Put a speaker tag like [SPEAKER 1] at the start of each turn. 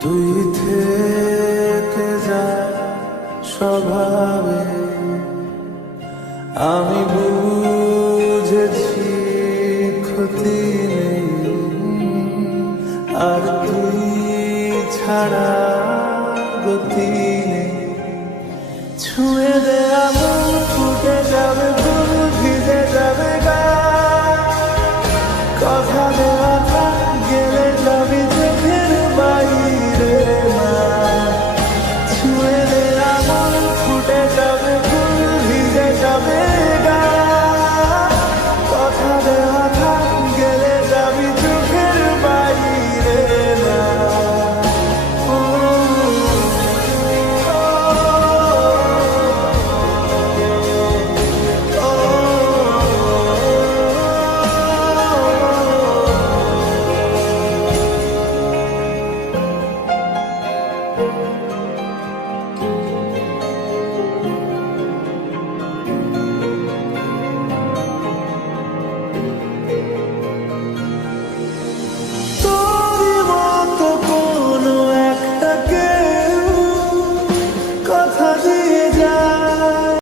[SPEAKER 1] তুই স্বভাবে আমি ক্ষতি আর তুই ছাড়া ছুঁয়ে যাবে ভিজে যাবে কথা I want